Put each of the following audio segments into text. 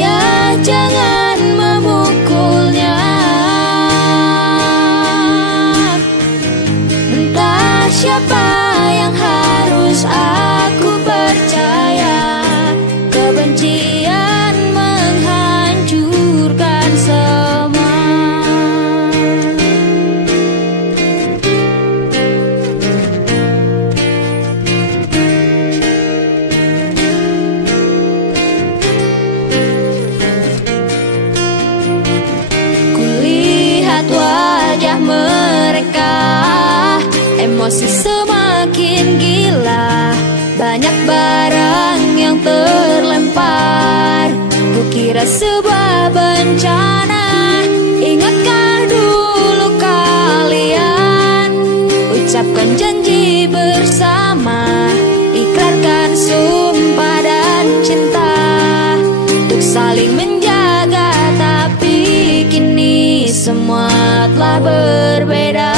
Ayah, jangan memukulnya. Entah siapa yang harus aku percaya. Kebencian menghancurkan semua. Kulihat wajah mereka, emosi semakin gila. Banyak barang yang terlempar, kukira sebuah bencana. Ingatkah dulu kalian ucapkan janji bersama, ikrarkan sumpah dan cinta untuk saling menjaga. Tapi kini semua telah berbeda.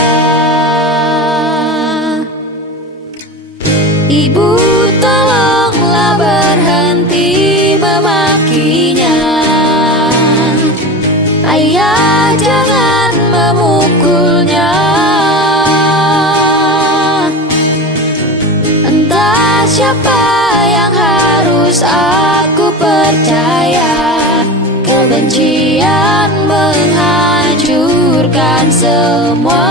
Ibu, tolonglah berhenti memakinya. Ayah, jangan memukulnya. Entah siapa yang harus aku percaya. Kebencian menghancurkan semua.